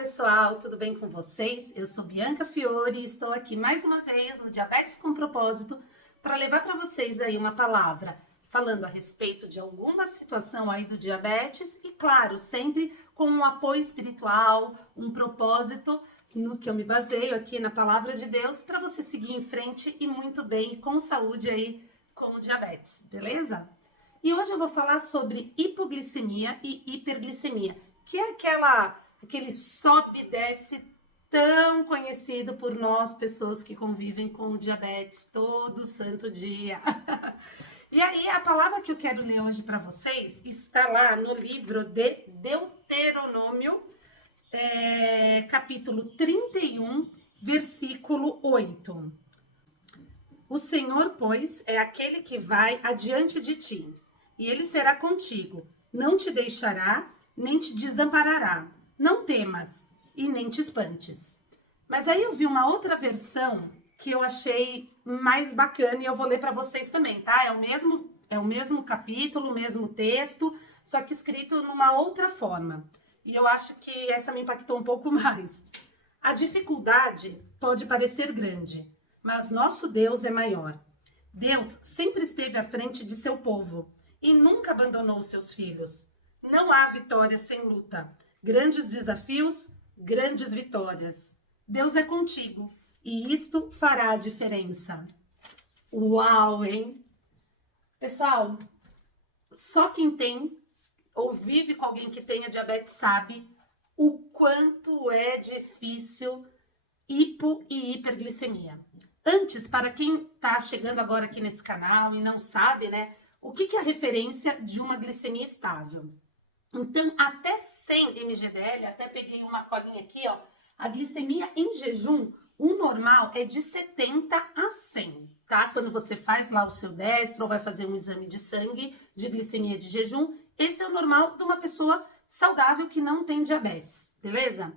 pessoal, tudo bem com vocês? Eu sou Bianca Fiore e estou aqui mais uma vez no Diabetes com Propósito para levar para vocês aí uma palavra falando a respeito de alguma situação aí do diabetes e, claro, sempre com um apoio espiritual, um propósito no que eu me baseio aqui na palavra de Deus para você seguir em frente e muito bem, com saúde aí com o diabetes, beleza? E hoje eu vou falar sobre hipoglicemia e hiperglicemia, que é aquele sobe e desce tão conhecido por nós, pessoas que convivem com o diabetes todo santo dia. E aí, a palavra que eu quero ler hoje para vocês está lá no livro de Deuteronômio, capítulo 31, versículo 8. O Senhor, pois, é aquele que vai adiante de ti, e ele será contigo, não te deixará, nem te desamparará. Não temas e nem te espantes. Mas aí eu vi uma outra versão que eu achei mais bacana e eu vou ler para vocês também, tá? É o mesmo capítulo, o mesmo texto, só que escrito numa outra forma. E eu acho que essa me impactou um pouco mais. A dificuldade pode parecer grande, mas nosso Deus é maior. Deus sempre esteve à frente de seu povo e nunca abandonou seus filhos. Não há vitória sem luta. Grandes desafios, grandes vitórias. Deus é contigo e isto fará a diferença. Uau, hein? Pessoal, só quem tem ou vive com alguém que tenha diabetes sabe o quanto é difícil hipo e hiperglicemia. Antes, para quem está chegando agora aqui nesse canal e não sabe, né, o que é a referência de uma glicemia estável? Então, até 100 mgdl, até peguei uma colinha aqui, ó, a glicemia em jejum, o normal é de 70 a 100, tá? Quando você faz lá o seu destro ou vai fazer um exame de sangue de glicemia de jejum, esse é o normal de uma pessoa saudável que não tem diabetes, beleza?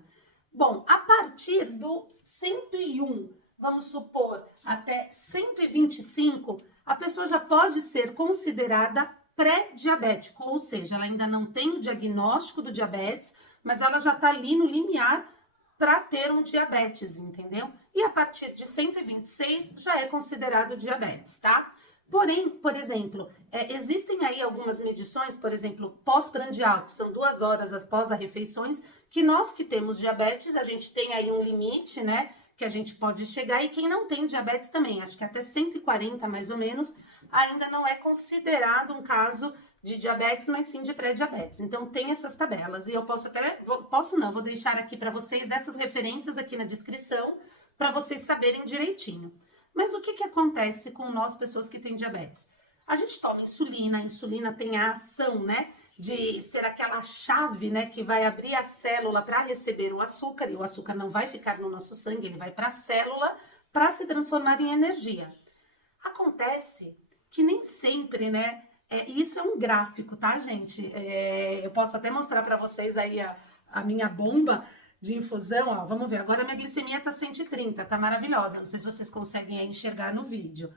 Bom, a partir do 101, vamos supor, até 125, a pessoa já pode ser considerada pré-diabético, ou seja, ela ainda não tem o diagnóstico do diabetes, mas ela já está ali no limiar para ter um diabetes, entendeu? E a partir de 126 já é considerado diabetes, tá? Porém, por exemplo, existem aí algumas medições, por exemplo, pós-prandial, que são 2 horas após as refeições, que nós que temos diabetes, a gente tem aí um limite, né, que a gente pode chegar, e quem não tem diabetes também, acho que até 140 mais ou menos, ainda não é considerado um caso de diabetes, mas sim de pré-diabetes. Então, tem essas tabelas, e eu vou deixar aqui para vocês essas referências aqui na descrição, para vocês saberem direitinho. Mas o que acontece com nós, pessoas que têm diabetes? A gente toma insulina, a insulina tem a ação, né, de ser aquela chave, né, que vai abrir a célula para receber o açúcar, e o açúcar não vai ficar no nosso sangue, ele vai para a célula para se transformar em energia. Acontece que nem sempre, né, isso é um gráfico, tá, gente? Eu posso até mostrar para vocês aí a minha bomba de infusão, ó, vamos ver, agora minha glicemia tá 130, tá maravilhosa, não sei se vocês conseguem aí enxergar no vídeo.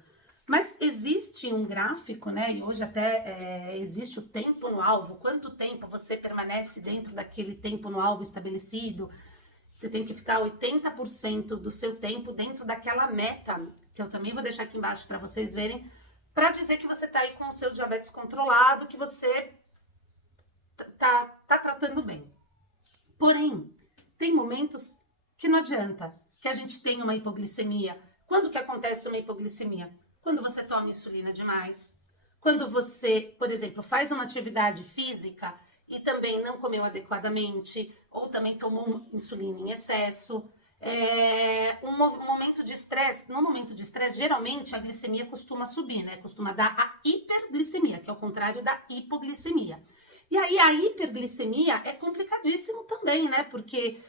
Mas existe um gráfico, né, e hoje até existe o tempo no alvo, quanto tempo você permanece dentro daquele tempo no alvo estabelecido, você tem que ficar 80% do seu tempo dentro daquela meta, que eu também vou deixar aqui embaixo para vocês verem, para dizer que você tá aí com o seu diabetes controlado, que você tá tratando bem. Porém, tem momentos que não adianta, que a gente tem uma hipoglicemia. Quando que acontece uma hipoglicemia? Quando você toma insulina demais, quando você, por exemplo, faz uma atividade física e também não comeu adequadamente, ou também tomou insulina em excesso. Um momento de estresse, no momento de estresse, geralmente a glicemia costuma subir, né? Costuma dar a hiperglicemia, que é o contrário da hipoglicemia. E aí a hiperglicemia é complicadíssimo também, né? Porque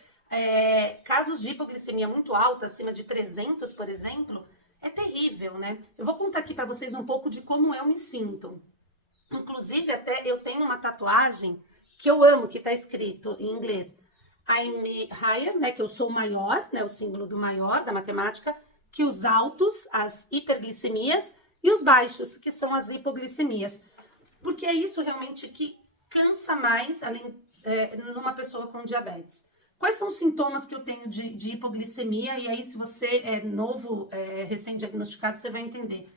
casos de hipoglicemia muito alta, acima de 300, por exemplo, é terrível, né? Eu vou contar aqui para vocês um pouco de como eu me sinto. Inclusive, até eu tenho uma tatuagem que eu amo, que tá escrito em inglês I'm higher, né? Que eu sou maior, né? O símbolo do maior, da matemática, que os altos, as hiperglicemias, e os baixos, que são as hipoglicemias. Porque é isso realmente que cansa mais numa pessoa com diabetes. Quais são os sintomas que eu tenho de hipoglicemia? E aí, se você é novo, recém-diagnosticado, você vai entender.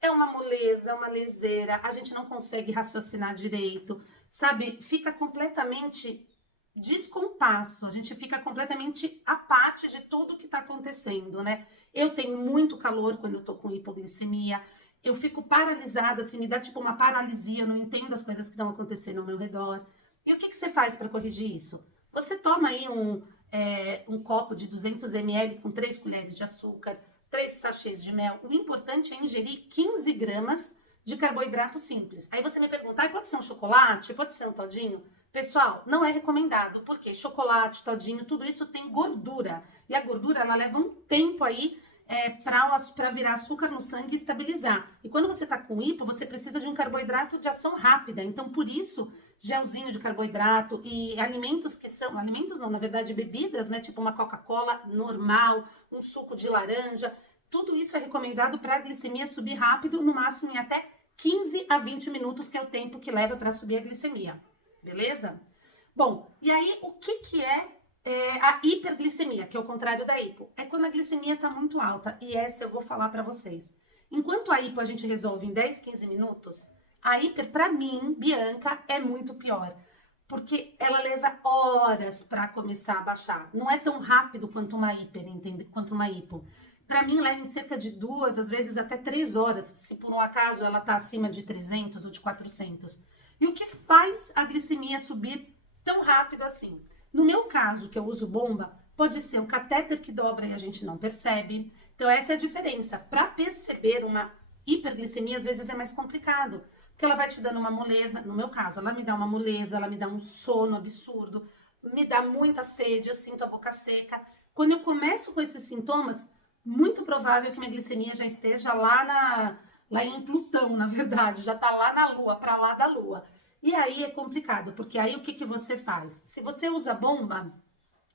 É uma moleza, uma leseira, a gente não consegue raciocinar direito, sabe? Fica completamente descompasso, a gente fica completamente à parte de tudo que está acontecendo, né? Eu tenho muito calor quando eu tô com hipoglicemia, eu fico paralisada, assim, me dá tipo uma paralisia, eu não entendo as coisas que estão acontecendo ao meu redor. E o que você faz para corrigir isso? Você toma aí um copo de 200 ml com 3 colheres de açúcar, 3 sachês de mel. O importante é ingerir 15 gramas de carboidrato simples. Aí você me pergunta, pode ser um chocolate? Pode ser um todinho? Pessoal, não é recomendado, porque chocolate, todinho, tudo isso tem gordura. E a gordura, ela leva um tempo aí para virar açúcar no sangue e estabilizar. E quando você está com hipo, você precisa de um carboidrato de ação rápida. Então, por isso, gelzinho de carboidrato e alimentos que são... Alimentos não, na verdade, bebidas, né? Tipo uma Coca-Cola normal, um suco de laranja. Tudo isso é recomendado para a glicemia subir rápido, no máximo em até 15 a 20 minutos, que é o tempo que leva para subir a glicemia. Beleza? Bom, e aí o que é a hiperglicemia, que é o contrário da hipo? É quando a glicemia está muito alta, e essa eu vou falar para vocês. Enquanto a hipo a gente resolve em 10, 15 minutos, a hiper, para mim, Bianca, é muito pior. Porque ela leva horas para começar a baixar. Não é tão rápido quanto uma hiper, entende? Quanto uma hipo. Para mim, leva em cerca de 2, às vezes até 3 horas, se por um acaso ela está acima de 300 ou de 400. E o que faz a glicemia subir tão rápido assim? No meu caso, que eu uso bomba, pode ser o catéter que dobra e a gente não percebe. Então, essa é a diferença. Para perceber uma hiperglicemia, às vezes é mais complicado, porque ela vai te dando uma moleza. No meu caso, ela me dá uma moleza, ela me dá um sono absurdo, me dá muita sede, eu sinto a boca seca. Quando eu começo com esses sintomas, muito provável que minha glicemia já esteja lá em Plutão, na verdade, já tá lá na Lua, para lá da Lua. E aí é complicado, porque aí o que você faz? Se você usa bomba,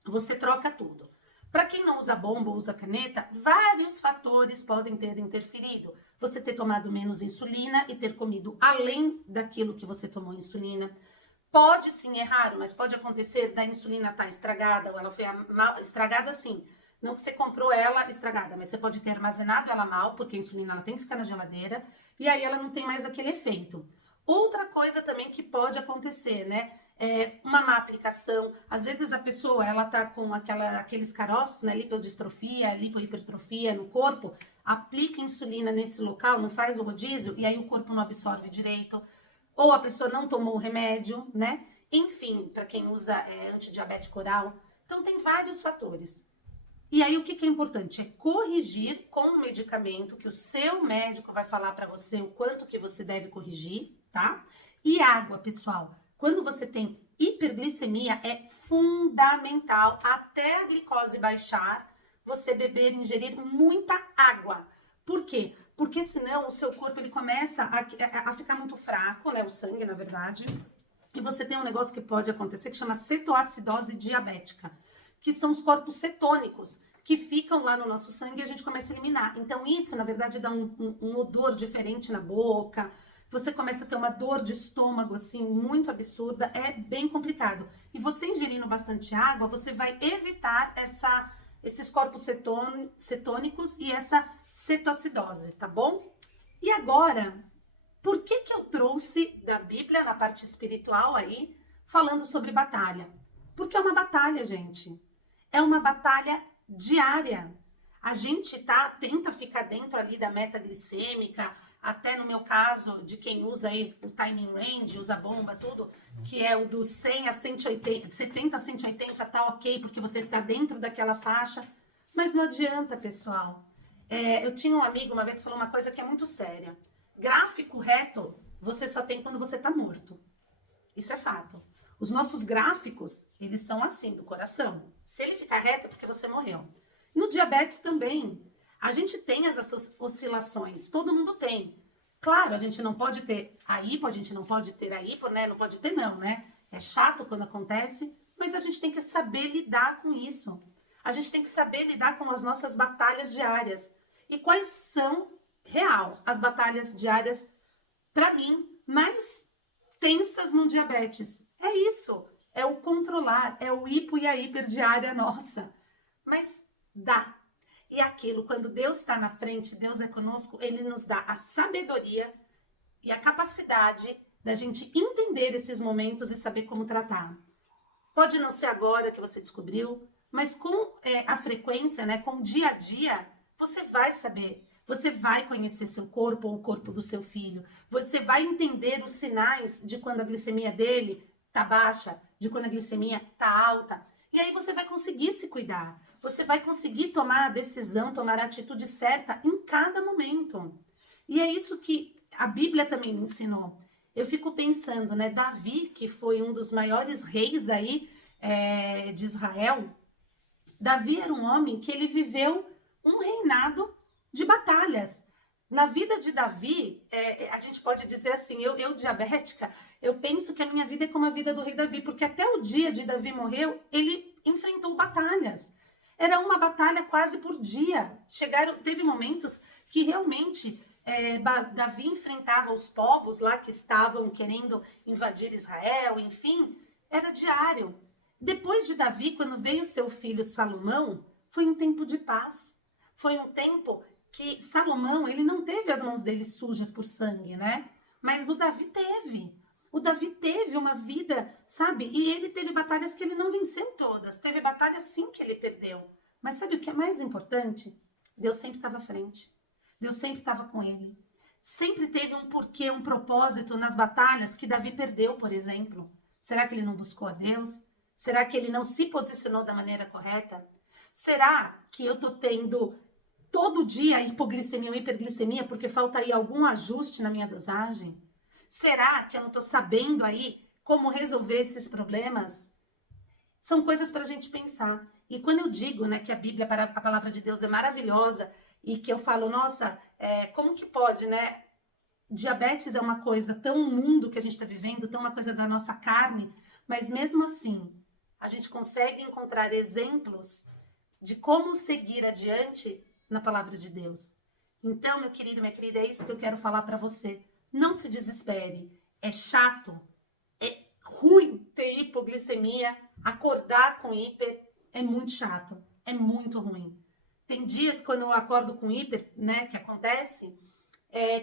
você troca tudo. Para quem não usa bomba ou usa caneta, vários fatores podem ter interferido. Você ter tomado menos insulina e ter comido além daquilo que você tomou insulina. Pode sim, é raro, mas pode acontecer da insulina estar estragada, ou ela foi estragada sim. Não que você comprou ela estragada, mas você pode ter armazenado ela mal, porque a insulina ela tem que ficar na geladeira, e aí ela não tem mais aquele efeito. Outra coisa também que pode acontecer, né? É uma má aplicação. Às vezes a pessoa, ela tá com aqueles caroços, né? Lipodistrofia, lipohipertrofia no corpo, aplica insulina nesse local, não faz o rodízio, e aí o corpo não absorve direito. Ou a pessoa não tomou o remédio, né? Enfim, para quem usa antidiabético oral. Então, tem vários fatores. E aí, o que é importante? É corrigir com o medicamento que o seu médico vai falar para você o quanto que você deve corrigir, tá? E água, pessoal. Quando você tem hiperglicemia, é fundamental, até a glicose baixar, você beber, ingerir muita água. Por quê? Porque senão o seu corpo ele começa a ficar muito fraco, né? O sangue, na verdade. E você tem um negócio que pode acontecer que chama cetoacidose diabética, que são os corpos cetônicos que ficam lá no nosso sangue e a gente começa a eliminar. Então, isso, na verdade, dá um odor diferente na boca. Você começa a ter uma dor de estômago, assim, muito absurda. É bem complicado. E você ingerindo bastante água, você vai evitar esses corpos cetônicos e essa cetoacidose, tá bom? E agora, por que eu trouxe da Bíblia, na parte espiritual aí, falando sobre batalha? Porque é uma batalha, gente. É uma batalha diária. A gente tenta ficar dentro ali da meta glicêmica, até no meu caso, de quem usa aí o timing range, usa bomba, tudo, que é o do 100 a 180, 70 a 180, tá ok, porque você tá dentro daquela faixa. Mas não adianta, pessoal. Eu tinha um amigo uma vez que falou uma coisa que é muito séria. Gráfico reto, você só tem quando você tá morto. Isso é fato. Os nossos gráficos, eles são assim, do coração. Se ele ficar reto é porque você morreu. No diabetes também. A gente tem as oscilações, todo mundo tem. Claro, a gente não pode ter a hipo, a gente não pode ter a hipo, né? Não pode ter não, né? É chato quando acontece, mas a gente tem que saber lidar com isso. A gente tem que saber lidar com as nossas batalhas diárias. E quais são, real, as batalhas diárias, para mim, mais tensas no diabetes? É isso. é o controlar, é o hipo e a hiperdiária nossa. Mas dá. E aquilo, quando Deus está na frente, Deus é conosco, ele nos dá a sabedoria e a capacidade da gente entender esses momentos e saber como tratar. Pode não ser agora que você descobriu, mas com a frequência, né, com o dia a dia, você vai saber. Você vai conhecer seu corpo ou o corpo do seu filho. Você vai entender os sinais de quando a glicemia dele tá baixa, de quando a glicemia tá alta. E aí você vai conseguir se cuidar. Você vai conseguir tomar a decisão, tomar a atitude certa em cada momento. E é isso que a Bíblia também me ensinou. Eu fico pensando, né? Davi, que foi um dos maiores reis aí de Israel, Davi era um homem que ele viveu um reinado de batalhas. Na vida de Davi, a gente pode dizer assim, eu diabética, eu penso que a minha vida é como a vida do rei Davi, porque até o dia de Davi morreu, ele enfrentou batalhas. Era uma batalha quase por dia. Teve momentos que realmente Davi enfrentava os povos lá que estavam querendo invadir Israel, enfim, era diário. Depois de Davi, quando veio seu filho Salomão, foi um tempo de paz. Foi um tempo que Salomão, ele não teve as mãos dele sujas por sangue, né? Mas o Davi teve. O Davi teve uma vida, sabe? E ele teve batalhas que ele não venceu todas. Teve batalhas sim que ele perdeu. Mas sabe o que é mais importante? Deus sempre estava à frente. Deus sempre estava com ele. Sempre teve um porquê, um propósito nas batalhas que Davi perdeu, por exemplo. Será que ele não buscou a Deus? Será que ele não se posicionou da maneira correta? Será que eu tô tendo todo dia hipoglicemia ou hiperglicemia porque falta aí algum ajuste na minha dosagem? Será que eu não tô sabendo aí como resolver esses problemas? São coisas para a gente pensar. E quando eu digo, né, que a Bíblia, a palavra de Deus é maravilhosa e que eu falo, nossa, como que pode, né? Diabetes é uma coisa tão mundo que a gente está vivendo, tão uma coisa da nossa carne, mas mesmo assim, a gente consegue encontrar exemplos de como seguir adiante na palavra de Deus. Então, meu querido, minha querida, é isso que eu quero falar para você. Não se desespere. É chato, é ruim ter hipoglicemia, acordar com hiper é muito chato, é muito ruim. Tem dias quando eu acordo com hiper, né, que acontece,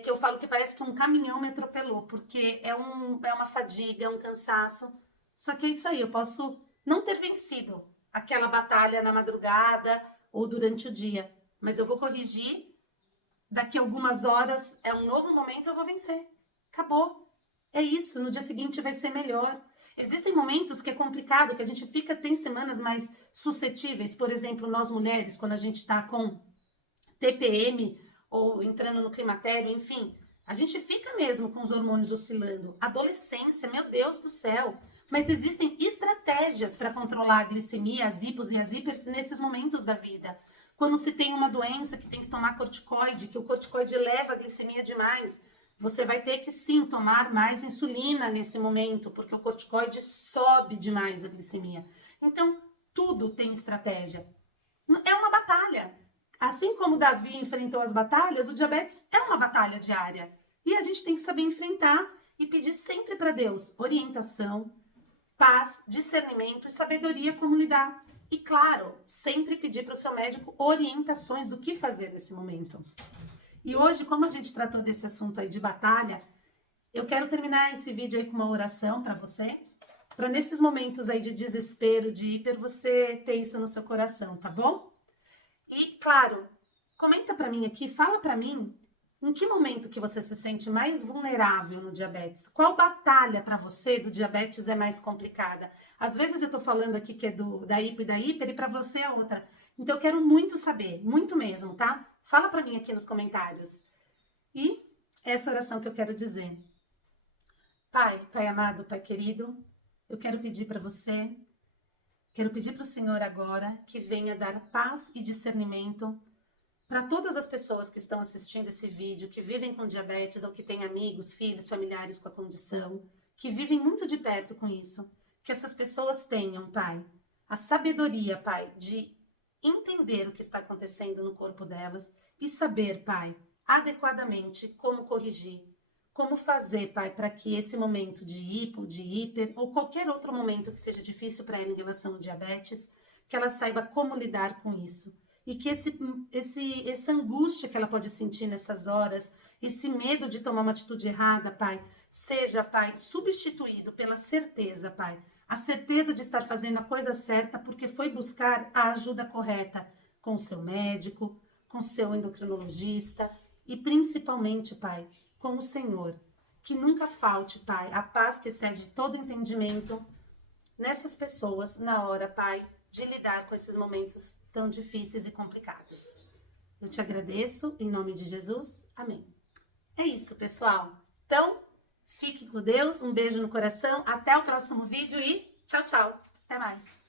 que eu falo que parece que um caminhão me atropelou, porque é uma fadiga, é um cansaço. Só que é isso aí, eu posso não ter vencido aquela batalha na madrugada ou durante o dia, mas eu vou corrigir, daqui a algumas horas é um novo momento, eu vou vencer. Acabou. É isso, no dia seguinte vai ser melhor. Existem momentos que é complicado, que a gente tem semanas mais suscetíveis, por exemplo, nós mulheres, quando a gente está com TPM ou entrando no climatério, enfim, a gente fica mesmo com os hormônios oscilando. Adolescência, meu Deus do céu. Mas existem estratégias para controlar a glicemia, as hipos e as hipers nesses momentos da vida. Quando se tem uma doença que tem que tomar corticoide, que o corticoide eleva a glicemia demais, você vai ter que sim tomar mais insulina nesse momento, porque o corticoide sobe demais a glicemia. Então, tudo tem estratégia. É uma batalha. Assim como Davi enfrentou as batalhas, o diabetes é uma batalha diária. E a gente tem que saber enfrentar e pedir sempre para Deus orientação, paz, discernimento e sabedoria como lidar. E claro, sempre pedir para o seu médico orientações do que fazer nesse momento. E hoje, como a gente tratou desse assunto aí de batalha, eu quero terminar esse vídeo aí com uma oração para você, para nesses momentos aí de desespero, de hiper, você ter isso no seu coração, tá bom? E, claro, comenta para mim aqui, fala para mim em que momento que você se sente mais vulnerável no diabetes? Qual batalha para você do diabetes é mais complicada? Às vezes eu tô falando aqui que é da hipo e da hiper e para você é outra. Então eu quero muito saber, muito mesmo, tá? Fala para mim aqui nos comentários. E essa oração que eu quero dizer. Pai amado, Pai querido, eu quero pedir para você, quero pedir para o Senhor agora que venha dar paz e discernimento para todas as pessoas que estão assistindo esse vídeo, que vivem com diabetes ou que têm amigos, filhos, familiares com a condição, que vivem muito de perto com isso, que essas pessoas tenham, Pai, a sabedoria, Pai, de entender o que está acontecendo no corpo delas e saber, Pai, adequadamente como corrigir. como fazer, Pai, para que esse momento de hipo, de hiper, ou qualquer outro momento que seja difícil para ela em relação ao diabetes, que ela saiba como lidar com isso. E que essa angústia que ela pode sentir nessas horas, esse medo de tomar uma atitude errada, Pai, seja, Pai, substituído pela certeza, Pai. A certeza de estar fazendo a coisa certa porque foi buscar a ajuda correta com o seu médico, com o seu endocrinologista e principalmente, Pai, com o Senhor. Que nunca falte, Pai, a paz que excede todo entendimento nessas pessoas na hora, Pai, de lidar com esses momentos tão difíceis e complicados. Eu te agradeço, em nome de Jesus. Amém. É isso, pessoal. Então, fique com Deus, um beijo no coração, até o próximo vídeo e tchau, tchau. Até mais.